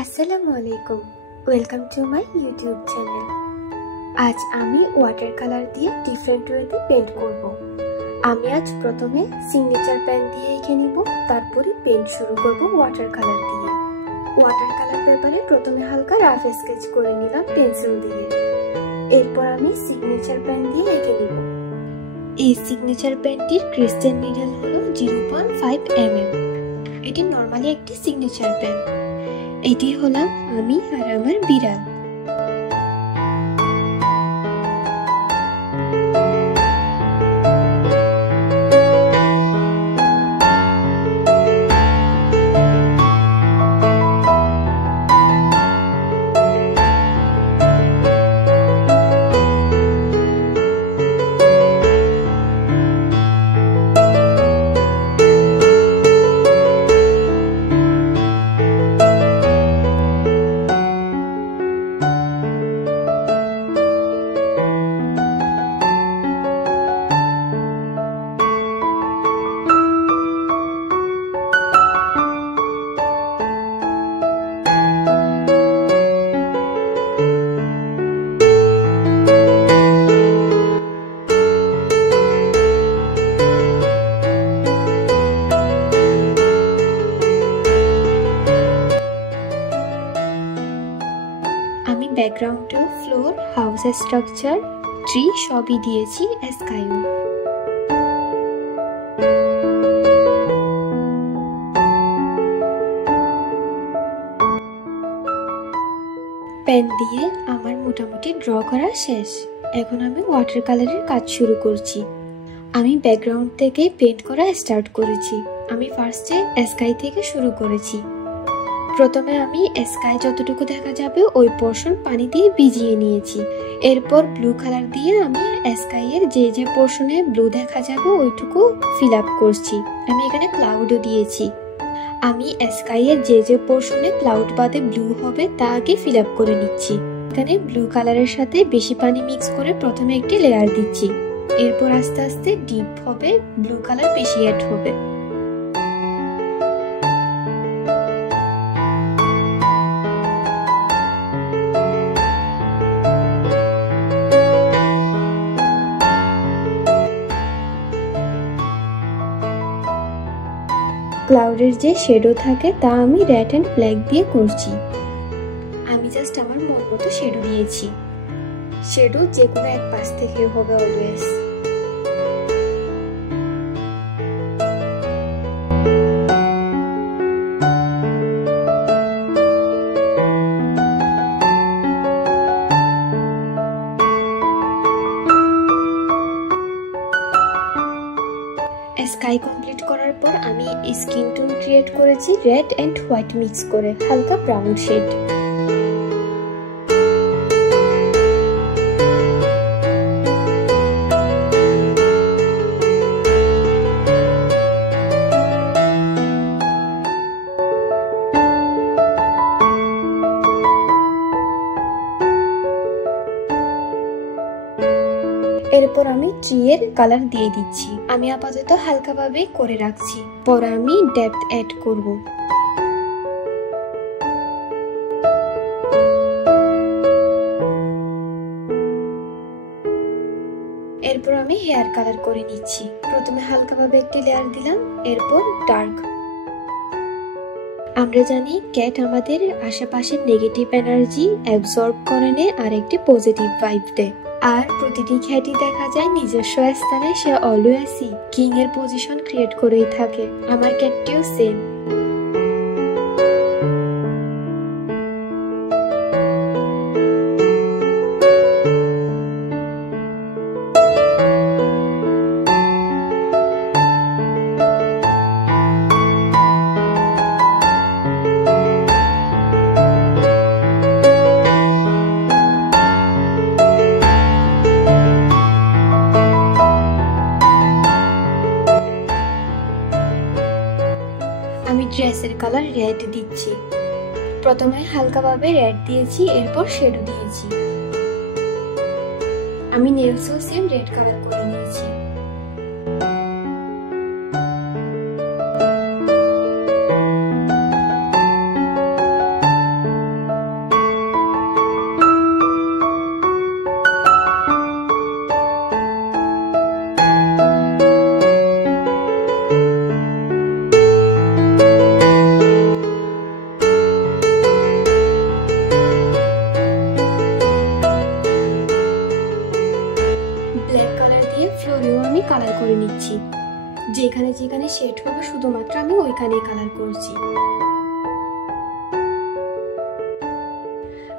আসসালামু আলাইকুম, welcome to my YouTube channel. আজ আমি ওয়াটার কালার দিয়ে ডিফারেন্ট ওয়েতে পেন্ট করব। আমি আজ প্রথমে সিগনেচার পেন দিয়ে এঁকে নিব, তারপরে পেন্ট শুরু করব ওয়াটার কালার দিয়ে। ওয়াটার কালার পেপারে প্রথমে হালকা রাফ স্কেচ করে নিলাম পেন্সিল দিয়ে। এরপর আমি সিগনেচার পেন দিয়ে এঁকে নিব। এই সিগনেচার পেনটির ক্রিস্টাল নিডল হলো 0.5 mm। এটি নর্মালি একটি সিগনেচার পেন। এটি হলাম আমি আর আমার বিড়াল। আমি ব্যাকগ্রাউন্ডে ফ্লোর, হাউস স্ট্রাকচার, ট্রি সবই দিয়েছি স্কাইও। পেন দিয়ে আমার মোটামুটি ড্র করা শেষ। এখন আমি ওয়াটার কালারের কাজ শুরু করছি। আমি ব্যাকগ্রাউন্ড থেকে পেন্ট করা স্টার্ট করেছি। আমি ফার্স্টে স্কাই থেকে শুরু করেছি। প্রথমে আমি স্কাই যতটুকু দেখা যাবে ওই পোর্শন পানি দিয়ে ভিজিয়ে নিয়েছি। এরপর ব্লু কালার দিয়ে আমি স্কাইয়ের যে পোর্শনে ব্লু দেখা যাবে ওইটুকু ফিল আপ করছি। আমি এখানে ক্লাউডও দিয়েছি। আমি স্কাইয়ের যে পোর্শনে ক্লাউড বাদে ব্লু হবে তা আগে ফিল আপ করে নিচ্ছি। এখানে ব্লু কালারের সাথে বেশি পানি মিক্স করে প্রথমে একটি লেয়ার দিচ্ছি। এরপর আস্তে আস্তে ডিপ হবে, ব্লু কালার বেশি অ্যাড হবে। ক্লাউডের যে শেডো থাকে তা আমি রেড এন্ড ব্ল্যাক দিয়ে করছি। আমি জাস্ট আমার মন মতো শেডো দিয়েছি। শেডো যে কোনো এক পাশ থেকে হবে অলওয়েজ। স্কাই কমপ্লিট করার পর আমি স্কিন টোন ক্রিয়েট করেছি রেড এন্ড হোয়াইট মিক্স করে, হালকা ব্রাউন শেড। এরপর আমি ট্রি এর কালার দিয়ে দিচ্ছি। আমি আপাতত হালকা ভাবে করে রাখছি, পরে আমি ডেপথ অ্যাড করব। এরপর আমি হেয়ার কালার করে নিচ্ছি। প্রথমে হালকা ভাবে একটি লেয়ার দিলাম, এরপর ডার্ক। আমরা জানি ক্যাট আমাদের আশেপাশের নেগেটিভ এনার্জি অ্যাবজর্ব করে নেয় আর একটি পজিটিভ ভাইব দেয়। আর প্রতিটি ক্যাটই দেখা যায় নিজস্ব স্থানে সে অলওয়েজই কিং এর পজিশন ক্রিয়েট করেই থাকে। আমার ক্যাটটিও সেম। আমি ড্রেসের কালার রেড দিচ্ছি। প্রথমে হালকাভাবে রেড দিয়েছি, এরপর শেডো দিয়েছি। আমি নেলসও সেম রেড কালার করে নিয়েছি। ওইখানে কালার করছি।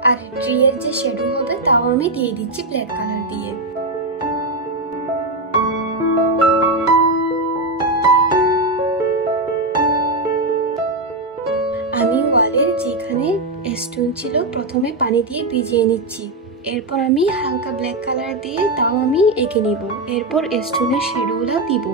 আর ট্রি এর যে শ্যাডো হবে তাও আমি দিয়ে দিচ্ছি ব্ল্যাক কালার দিয়ে। আমি ওয়ালের যেখানে স্টোন ছিল প্রথমে পানি দিয়ে ভিজিয়ে নিচ্ছি, এরপর আমি হালকা ব্ল্যাক কালার দিয়ে তাও আমি এঁকে নিব, এরপর স্টোনের শ্যাডোগুলো দিব।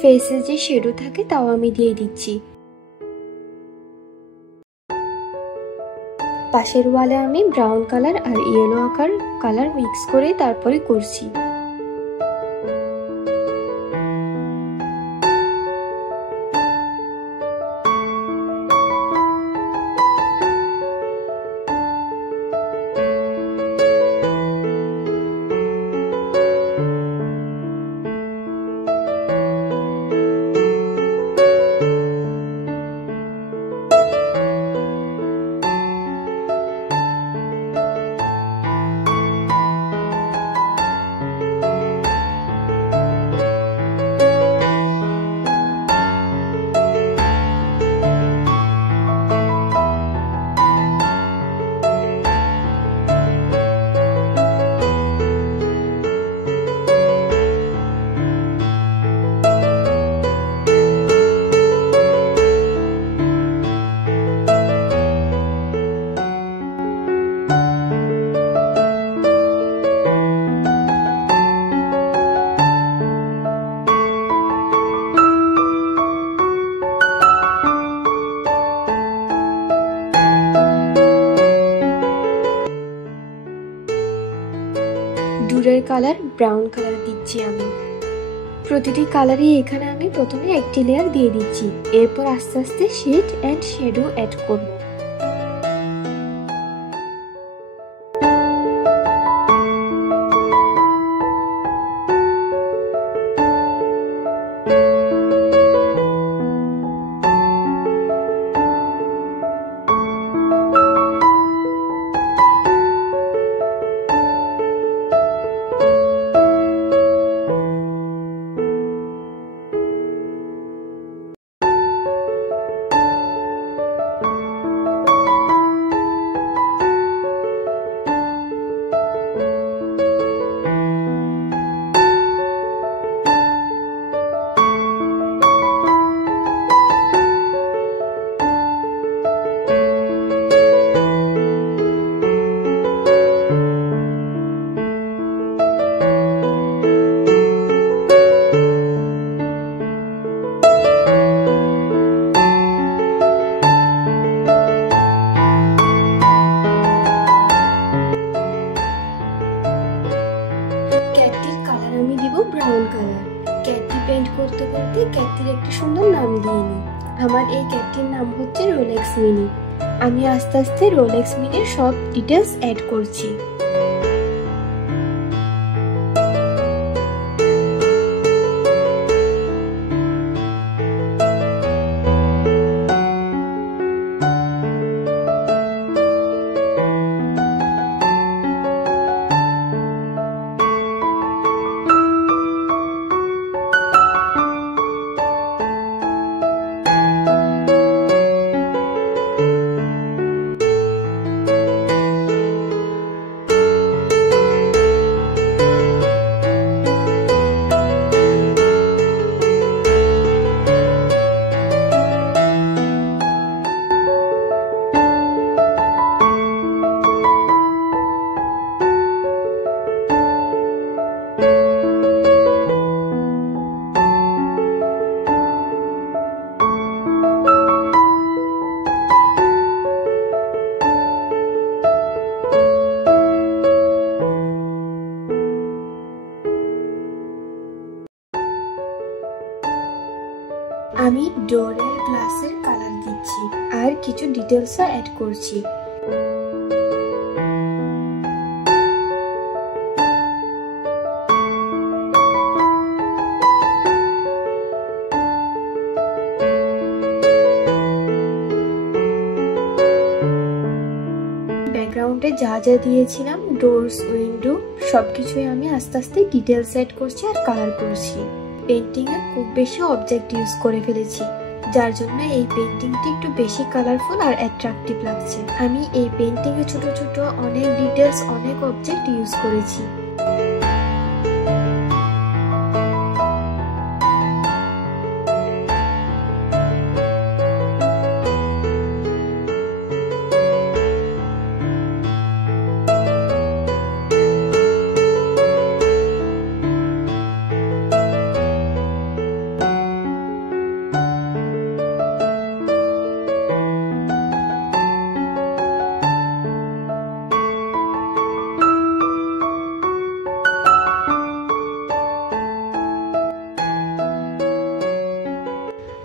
ফেসে যে শ্যাডো থাকে তাও আমি দিয়ে দিচ্ছি। পাশের ওয়ালে আমি ব্রাউন কালার আর ইয়েলো কালার মিক্স করে তারপরে করছি। ডুরের কালার ব্রাউন কালার দিচ্ছি আমি। প্রতিটি কালারই এখানে আমি প্রথমে একটি লেয়ার দিয়ে দিচ্ছি, এরপর আস্তে আস্তে শেড এন্ড শ্যাডো অ্যাড করব। আমার এই ক্যাটটির নাম হচ্ছে রোলেক্স মিনি। আমি আস্তে আস্তে রোলেক্স মিনির সব ডিটেলস অ্যাড করছি। আমি ডোরের গ্লাসের কালার দিচ্ছি আর কিছু ডিটেলসও অ্যাড করছি। ব্যাকগ্রাউন্ডে যা যা দিয়েছিলাম, ডোরস, উইন্ডো, সবকিছুই আমি আস্তে আস্তে ডিটেলস অ্যাড করছি আর কালার করছি। পেন্টিং এ খুব বেশি অবজেক্ট ইউজ করে ফেলেছি, যার জন্য এই পেন্টিংটি একটু বেশি কালারফুল আর অ্যাট্রাকটিভ লাগছে। আমি এই পেন্টিং এ ছোট ছোট অনেক ডিটেলস, অনেক অবজেক্ট ইউজ করেছি।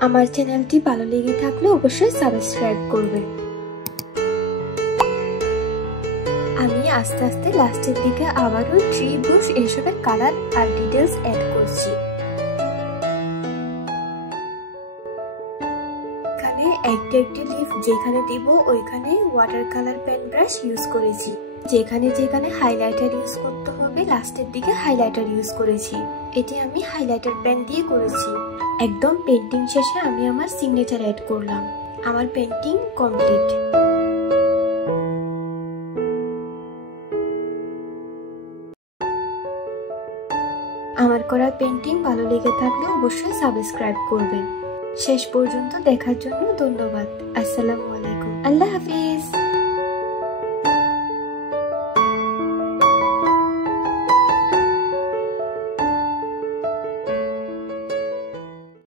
আমার চ্যানেলটি ভালো লেগে থাকলে অবশ্যই সাবস্ক্রাইব করবেন। আমি আস্তে আস্তে লাস্টের দিকে আবারও ট্রি, বুশ এসবের কালার আর ডিটেলস অ্যাড করছি। এখানে একটা একটা লিফ যেখানে দিব ওইখানে water colour pen brush use করেছি। যেখানে যেখানে হাইলাইটার ইউজ করতে হবে লাস্টের দিকে হাইলাইটার ইউজ করেছি। এটি আমি হাইলাইটার পেন দিয়ে করেছি। একদম পেন্টিং শেষে আমি আমার সিগনেচার অ্যাড করলাম। আমার পেন্টিং কমপ্লিট। আমার করা পেন্টিং ভালো লেগে থাকলে অবশ্যই সাবস্ক্রাইব করবেন। শেষ পর্যন্ত দেখার জন্য ধন্যবাদ। আসসালামু আলাইকুম। আল্লাহ হাফিজ।